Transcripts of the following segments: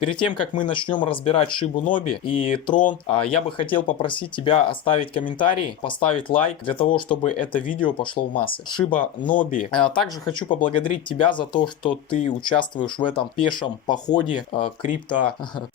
Перед тем, как мы начнем разбирать Шибу Ноби и Трон, я бы хотел попросить тебя оставить комментарий, поставить лайк, для того, чтобы это видео пошло в массы. Шиба Ноби. Также хочу поблагодарить тебя за то, что ты участвуешь в этом пешем походе в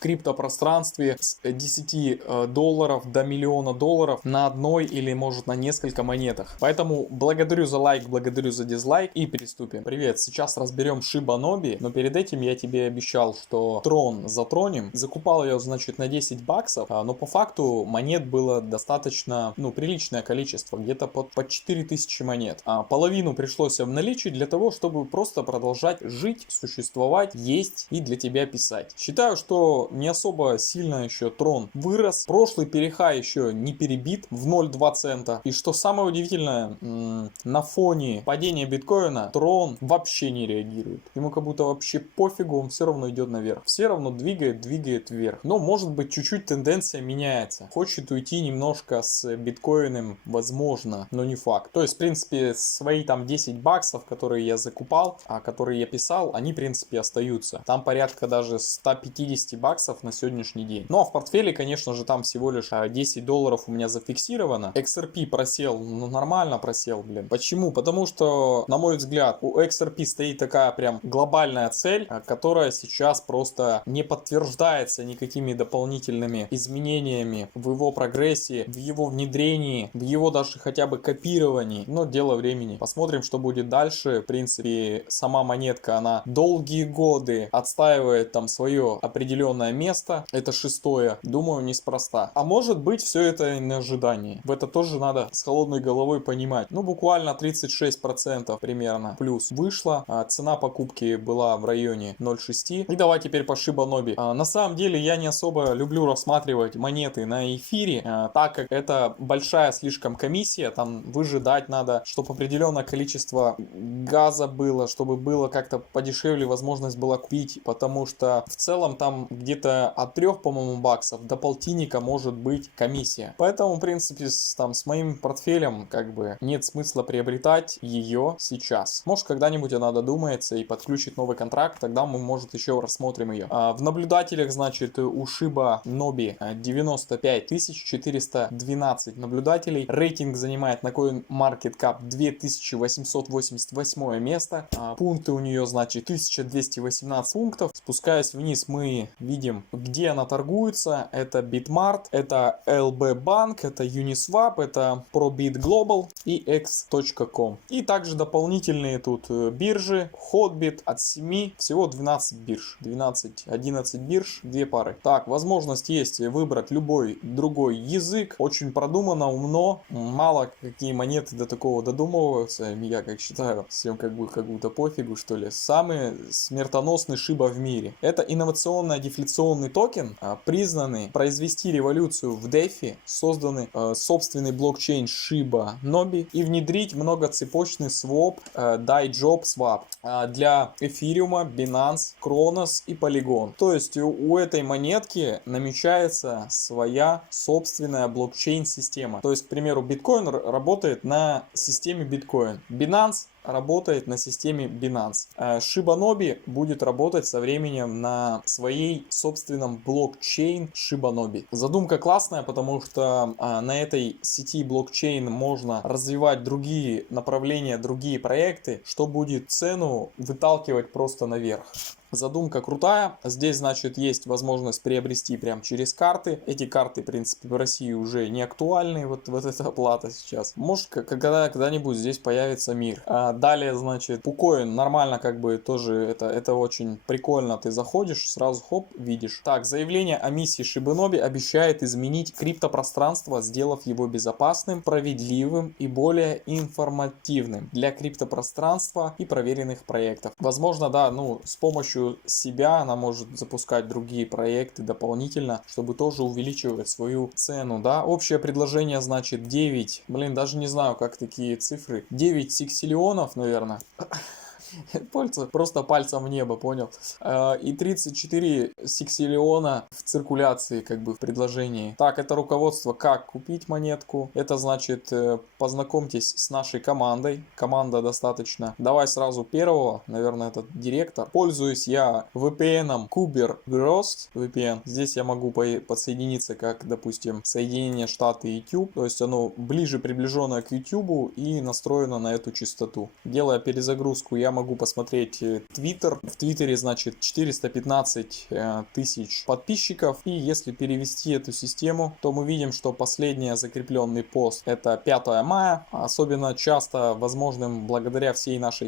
криптопространстве с 10 долларов до миллиона долларов на одной или может на несколько монетах. Поэтому благодарю за лайк, благодарю за дизлайк и приступим. Привет, сейчас разберем Шиба Ноби, но перед этим я тебе обещал, что Трон затронем. Закупал ее, значит, на 10 баксов, но по факту монет было достаточно, приличное количество, где-то под 4000 монет. Половину пришлось обналичить для того, чтобы просто продолжать жить, существовать, есть и для тебя писать. Считаю, что не особо сильно еще Трон вырос. Прошлый перехай еще не перебит в 0,2 цента. И что самое удивительное, на фоне падения биткоина Трон вообще не реагирует. Ему как будто вообще пофигу, он все равно идет наверх. Все равно двигает вверх. Но может быть чуть-чуть тенденция меняется. Хочет уйти немножко с биткоином, возможно, но не факт. То есть, в принципе, свои там 10 баксов, которые я закупал, которые я писал, они, в принципе, остаются. Там порядка даже 150 баксов на сегодняшний день. Ну, а в портфеле, конечно же, там всего лишь 10 долларов у меня зафиксировано. XRP просел, нормально просел, блин. Почему? Потому что, на мой взгляд, у XRP стоит такая прям глобальная цель, которая сейчас просто не подтверждается никакими дополнительными изменениями в его прогрессии, в его внедрении, в его даже хотя бы копировании. Но дело времени. Посмотрим, что будет дальше. В принципе, сама монетка, она долгие годы отстаивает там свое определенное место. Это 6-е. Думаю, неспроста. А может быть, все это на ожидании. В это тоже надо с холодной головой понимать. Буквально 36% примерно плюс вышло. Цена покупки была в районе 0,6. И давай теперь по Шиба Ноби. На самом деле я не особо люблю рассматривать монеты на эфире, так как это большая слишком комиссия, там выжидать надо, чтобы определенное количество газа было, чтобы было как-то подешевле возможность была купить, потому что в целом там где-то от 3, по-моему, баксов до полтинника может быть комиссия. Поэтому, в принципе, с моим портфелем как бы нет смысла приобретать ее сейчас. Может, когда-нибудь она додумается и подключит новый контракт, тогда мы, может, еще рассмотрим ее. В наблюдателях, значит, у Шиба Ноби 95 412 наблюдателей. Рейтинг занимает на CoinMarketCap 2888 место. Пункты у нее, значит, 1218 пунктов. Спускаясь вниз, мы видим, где она торгуется. Это Bitmart, это LB Bank, это Uniswap, это Probit Global и X.com. И также дополнительные тут биржи. Hotbit от 7, всего 12 бирж. 11 бирж, 2 пары. Так, возможность есть выбрать любой другой язык. Очень продумано, умно. Мало какие монеты до такого додумываются. Я как считаю, всем как будто пофигу, что ли. Самый смертоносный Шиба в мире. Это инновационно-дефляционный токен, признанный произвести революцию в DeFi, созданный собственный блокчейн Шиба Ноби и внедрить многоцепочный своп DaiJob Swap для эфириума, Binance, Kronos и Polygon. То есть у этой монетки намечается своя собственная блокчейн-система. То есть, к примеру, биткоин работает на системе биткоин. Binance работает на системе Binance. Shiba Inobi будет работать со временем на своей собственном блокчейн Shiba Inobi. Задумка классная, потому что на этой сети блокчейн можно развивать другие направления, другие проекты, что будет цену выталкивать просто наверх. Задумка крутая. Здесь, значит, есть возможность приобрести прям через карты. Эти карты, в принципе, в России уже не актуальны. Вот эта оплата сейчас. Может, когда-нибудь здесь появится мир. Далее, значит, Пукоин нормально, как бы тоже это очень прикольно. Ты заходишь, сразу хоп, видишь. Так, заявление о миссии Shiba Inobi обещает изменить криптопространство, сделав его безопасным, справедливым и более информативным для криптопространства и проверенных проектов. Возможно, да, с помощью себя она может запускать другие проекты дополнительно, чтобы тоже увеличивать свою цену, да. Общее предложение, значит, 9, даже не знаю, как такие цифры, 9 сексиллионов, наверное. Просто пальцем в небо, понял? И 34 сексиллиона в циркуляции, как бы в предложении. Так, это руководство, как купить монетку. Это значит, познакомьтесь с нашей командой. Команда достаточно. Давай сразу первого, наверное, это директор. Пользуюсь я VPN KuberGrost VPN. Здесь я могу подсоединиться, как, допустим, соединение Штаты и YouTube. То есть оно ближе приближенное к YouTube и настроено на эту частоту. Делая перезагрузку, я могу посмотреть Twitter. В Твиттере, значит, 415 тысяч подписчиков. И если перевести эту систему, то мы видим, что последний закрепленный пост это 5 мая. Особенно часто возможным благодаря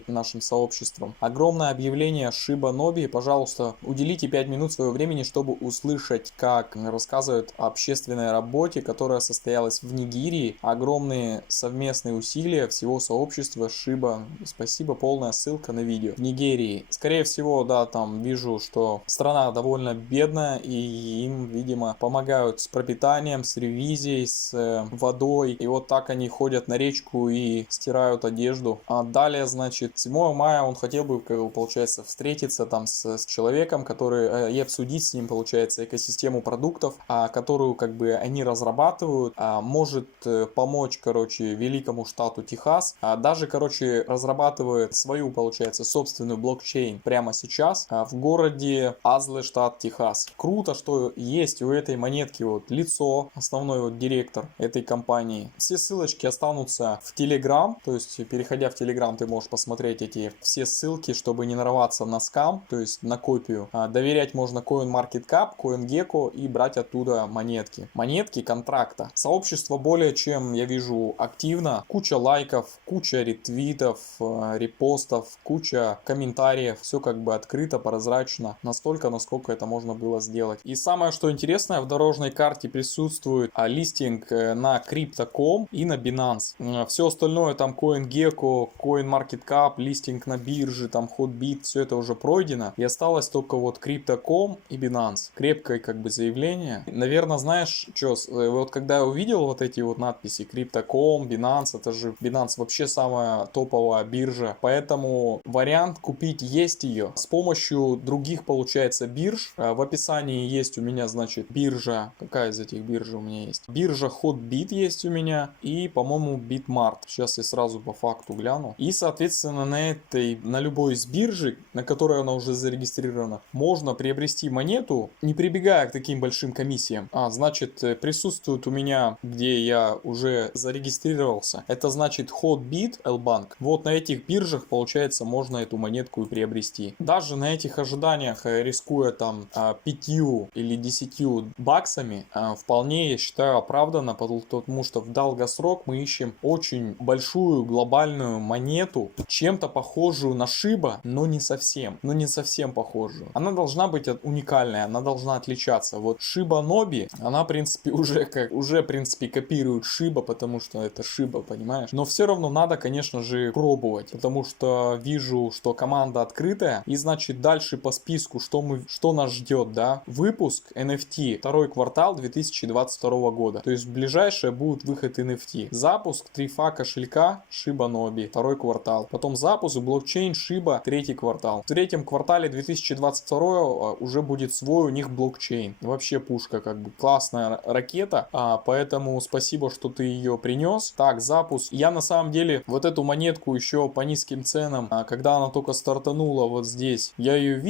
нашим сообществам. Огромное объявление Shiba Nobi. Пожалуйста, уделите 5 минут своего времени, чтобы услышать, как рассказывают о общественной работе, которая состоялась в Нигерии. Огромные совместные усилия всего сообщества Shiba. Спасибо, полная ссылка на видео. В Нигерии. Скорее всего, да, там вижу, что страна довольно бедная, и им, видимо, помогают с пропитанием, с ревизией, с водой. И вот так они ходят на речку и стирают одежду. А далее, значит, 7 мая он хотел бы, получается, встретиться там с человеком, который и обсудить с ним, получается, экосистему продуктов, которую, как бы, они разрабатывают, может помочь, короче, великому штату Техас. Даже, короче, разрабатывает свою, получается, собственную блокчейн прямо сейчас в городе Азле, штат Техас. Круто, что есть у этой монетки вот лицо, основной вот директор этой компании. Все ссылочки останутся в Telegram, то есть, переходя в Telegram, ты можешь посмотреть эти все ссылки, чтобы не нарваться на скам, то есть на копию. Доверять можно CoinMarketCap, CoinGecko и брать оттуда монетки. Монетки контракта. Сообщество более чем, я вижу, активно. Куча лайков, куча ретвитов, репостов, куча комментариев. Все как бы открыто, прозрачно. Настолько, насколько это можно было сделать. И самое, что интересное, в дорожной карте присутствует листинг на Crypto.com и на Binance. Все остальное, там CoinGecko, CoinMarketCap, листинг на бирже, там Hotbit, все это уже пройдено. И осталось только вот Crypto.com и Binance. Крепкое как бы заявление. Наверное, знаешь, что, вот когда я увидел вот эти вот надписи Crypto.com, Binance, это же Binance вообще самая топовая биржа. Поэтому вариант купить есть ее. С помощью других, получается, бирж. В описании есть у меня, значит, биржа. Какая из этих бирж у меня есть? Биржа Hotbit есть у меня. И, по-моему, Bitmart. Сейчас я сразу по факту гляну. И, соответственно, на любой из биржи, на которой она уже зарегистрирована, можно приобрести монету, не прибегая к таким большим комиссиям. Значит, присутствует у меня, где я уже зарегистрировался. Это значит Hotbit, L-Bank. Вот на этих биржах, получается, можно эту монетку и приобрести. Даже на этих ожиданиях, рискуя там 5 или 10 баксами, вполне, я считаю, оправданно, потому что в долгосрок мы ищем очень большую глобальную монету, чем-то похожую на Shiba, но не совсем. Но не совсем похожую. Она должна быть уникальная, она должна отличаться. Вот Shiba Nobi, она, в принципе, уже в принципе, копирует Shiba, потому что это Shiba, понимаешь? Но все равно надо, конечно же, пробовать, потому что вижу, что команда открытая, и, значит, дальше по списку, что нас ждет, да? Выпуск NFT, второй квартал 2022 года. То есть, в ближайшее будет выход NFT. Запуск трифа кошелька Shiba Nobi, второй квартал. Потом запуск блокчейн Shiba, третий квартал. В третьем квартале 2022 уже будет свой у них блокчейн. Вообще пушка, как бы классная ракета. Поэтому спасибо, что ты ее принес. Так, запуск. Я на самом деле вот эту монетку еще по низким ценам, когда она только стартанула вот здесь, я ее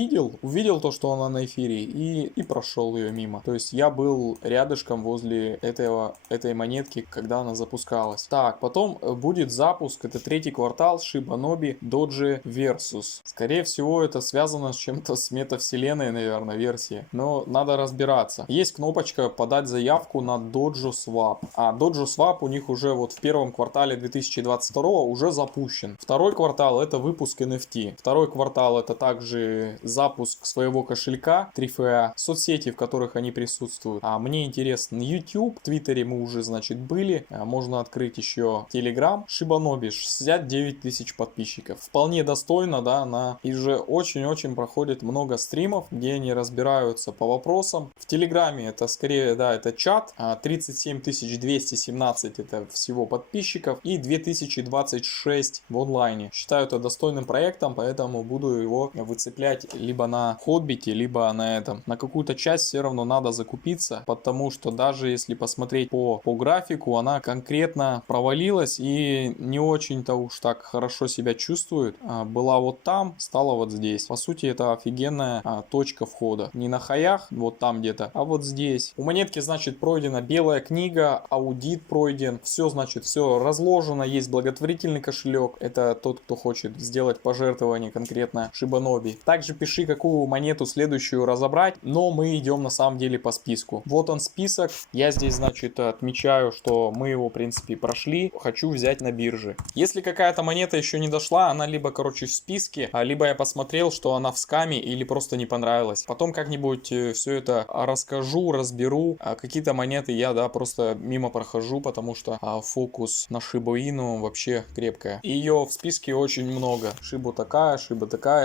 увидел то, что она на эфире, и прошел ее мимо. То есть я был рядышком возле этой монетки, когда она запускалась. Так, потом будет запуск, это третий квартал, Shiba Nobi Doge Versus. Скорее всего, это связано с чем-то с метавселенной, наверное, версии. Но надо разбираться. Есть кнопочка подать заявку на Dojo Swap. Dojo Swap у них уже вот в первом квартале 2022 уже запущен. Второй квартал это выпуск NFT. Второй квартал это также запуск своего кошелька 3FA, соцсети, в которых они присутствуют. Мне интересно YouTube, в Твиттере мы уже, значит, были. Можно открыть еще Telegram. Shiba Nobi 69 тысяч подписчиков. Вполне достойно, да, и уже очень-очень проходит много стримов, где они разбираются по вопросам. В Телеграме это скорее, да, это чат. 37 217 это всего подписчиков и 2026 в онлайне. Считаю, это достойно достойным проектом, поэтому буду его выцеплять либо на Хоббите, либо на этом. На какую-то часть все равно надо закупиться, потому что даже если посмотреть по графику, она конкретно провалилась и не очень-то уж так хорошо себя чувствует. Была вот там, стала вот здесь. По сути, это офигенная точка входа. Не на хаях, вот там где-то, а вот здесь. У монетки, значит, пройдена белая книга, аудит пройден. Все, значит, все разложено. Есть благотворительный кошелек. Это тот, кто хочет сделать пожертвование конкретно Шибаноби. Также пиши, какую монету следующую разобрать. Но мы идем на самом деле по списку. Вот он список. Я здесь, значит, отмечаю, что мы его, в принципе, прошли. Хочу взять на бирже. Если какая-то монета еще не дошла, она либо, короче, в списке, либо я посмотрел, что она в скаме или просто не понравилась. Потом как-нибудь все это расскажу, разберу. Какие-то монеты я, да, просто мимо прохожу, потому что фокус на Шибу Ину вообще крепкая. Ее в списке очень много. Шиба такая,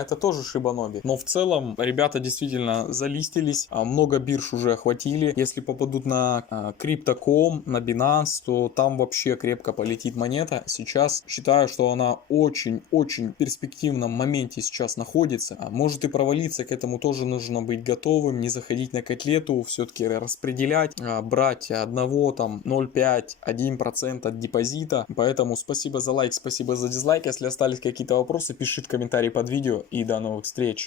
это тоже Шибаноби. Но в целом, ребята действительно залистились, много бирж уже охватили. Если попадут на Crypto.com, на Binance, то там вообще крепко полетит монета. Сейчас считаю, что она очень-очень в перспективном моменте сейчас находится. Может и провалиться, к этому тоже нужно быть готовым, не заходить на котлету, все-таки распределять, брать одного там 0,5-1% от депозита. Поэтому спасибо за лайк, спасибо за дизлайк. Если остались какие-то вопросы, пишите в комментарии под видео и до новых встреч.